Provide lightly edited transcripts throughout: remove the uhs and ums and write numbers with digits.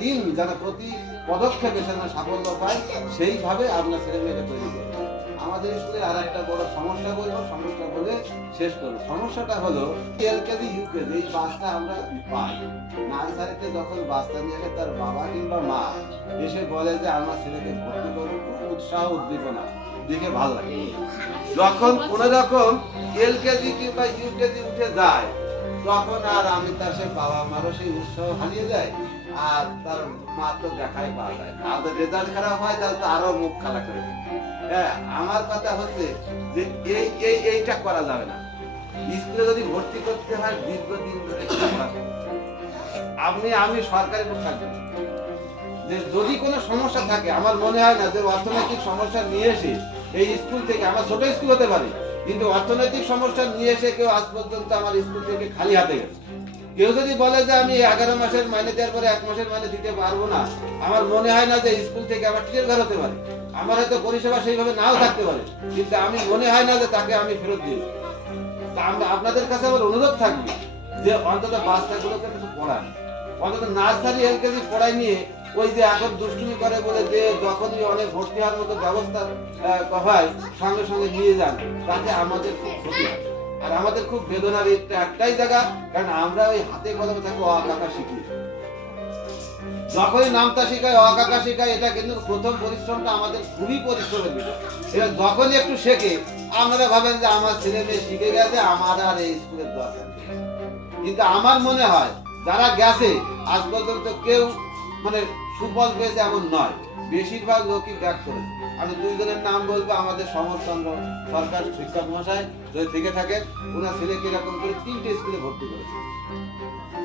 প্রতিদিন যেন প্রতি পদক্ষেপে যেন সাফল্য পায়, সেইভাবে আপনার ছেলে মেয়েকে তৈরি করবে। আমাদের স্কুলে আর একটা বড় সমস্যা বলবো, সমস্যা বলে শেষ করবো। সমস্যাটা হলো এলকেজি ইউকেজি এই বাসটা আমরা পাই, নার্সারিতে যখন বাসটা নিয়ে আসে তার বাবা কিংবা মা এসে বলে যে আমার ছেলেকে ভর্তি করবো, খুব উৎসাহ উদ্দীপনা দেখে ভালো লাগে। যখন কোনো রকম এলকেজি কিংবা ইউকেজি উঠে যায় তখন আর আমি তার সেই বাবা মারও সেই উৎসাহ হারিয়ে যায়, আর তার মা তো দেখাই পাওয়া যায় না। আর রেজাল্ট খারাপ হয় তাহলে তো আরো মুখ খারাপ করে দেয়। হ্যাঁ, আমার কথা হচ্ছে যে এইটা করা যাবে না। স্কুলে যদি ভর্তি করতে হয় দীর্ঘদিন ধরে আমি সরকারি লোক থাকবো যে যদি কোনো সমস্যা থাকে, আমার মনে হয় না যে অর্থনৈতিক সমস্যা নিয়ে এসে এই স্কুল থেকে, আমার ছোট স্কুল হতে পারে কিন্তু অর্থনৈতিক সমস্যা নিয়ে এসে কেউ আজ পর্যন্ত আমার স্কুল থেকে খালি হাতে গেছে। কেউ যদি বলে যে আমি 11 মাসের মাইনে দেওয়ার পরে 1 মাসের মাইনে দিতে পারবো না, আমার মনে হয় না যে স্কুল থেকে আমার টিচার ঘর হতে পারে। আমার হয়তো পরিষেবা সেইভাবে নাও থাকতে পারে, কিন্তু আমি মনে হয় না যে তাকে আমি ফেরত দিই। আপনাদের কাছে আমার অনুরোধ থাকবে যে অন্তত বাচ্চাগুলোকে কিছু পড়ান, অন্তত নার্সারি এলকেজি পড়াই নিয়ে ওই যে এখন দুষ্টুমি করে বলে যে যখনই অনেক ভর্তি হওয়ার মতো ব্যবস্থা হয় সঙ্গে সঙ্গে নিয়ে যান, তাতে আমাদের খুব ক্ষতি হয়। আর আমাদের খুব বেদনার একটাই জায়গা, কারণ আমরা ওই হাতে কলমে থাকবো অকাকা শিখি, যখনই নামতা শিখায় অকাকা শিখায়, এটা কিন্তু প্রথম পরিশ্রমটা আমাদের খুবই পরিশ্রমের বিষয়। এবার যখনই একটু শেখে আপনারা ভাবেন যে আমার ছেলে মেয়ে শিখে গেছে, আমার আর এই স্কুলের দরকার। কিন্তু আমার মনে হয় যারা গেছে আজ পর্যন্ত কেউ মানে সুফল পেয়েছে এমন নয়, বেশিরভাগ লোকই ব্যাক করেছে। আমি 2 জনের নাম বলবো। আমাদের সমরচন্দ্র সরকার শিক্ষক মহাশয় যদি থেকে থাকে, ওনার ছেলেকে এরকম করে 3টে স্কুলে ভর্তি করেছে।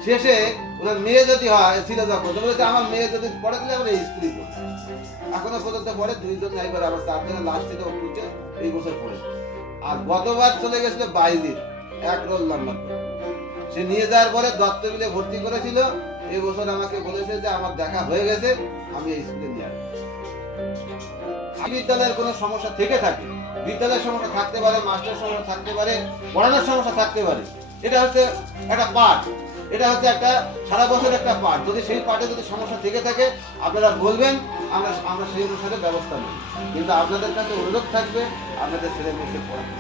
শেষে ওনার মেয়ে যদি হয় ছিল যখন বলেছে আমার মেয়ে যদি পড়ে দিলে আমরা এই স্কুলে পড়ি, এখনো পর্যন্ত পড়ে 2 জন একবার আবার 4 জনের লাস্ট থেকে উঠছে এই বছর পড়ে। আর গতবার চলে গেছিল 22 দিন 1 রোল নাম্বার, সে নিয়ে যাওয়ার পরে দত্ত মিলে ভর্তি করেছিল। এই বছর আমাকে বলেছে যে আমার দেখা হয়ে গেছে, আমি এই স্কুলে নিয়ে আসবো। বিদ্যালয়ের কোনো সমস্যা থেকে থাকে, বিদ্যালয়ের সমস্যা থাকতে পারে, মাস্টার সমস্যা থাকতে পারে, পড়ানোর সমস্যা থাকতে পারে, এটা হচ্ছে একটা পাঠ, এটা হচ্ছে একটা সারা বছর একটা পাঠ। যদি সেই পাঠে যদি সমস্যা থেকে থাকে আপনারা বলবেন, আমরা সেই অনুসারে ব্যবস্থা নেব। কিন্তু আপনাদের কাছে অনুরোধ থাকবে আপনাদের ছেলে মেয়েকে পড়াতে।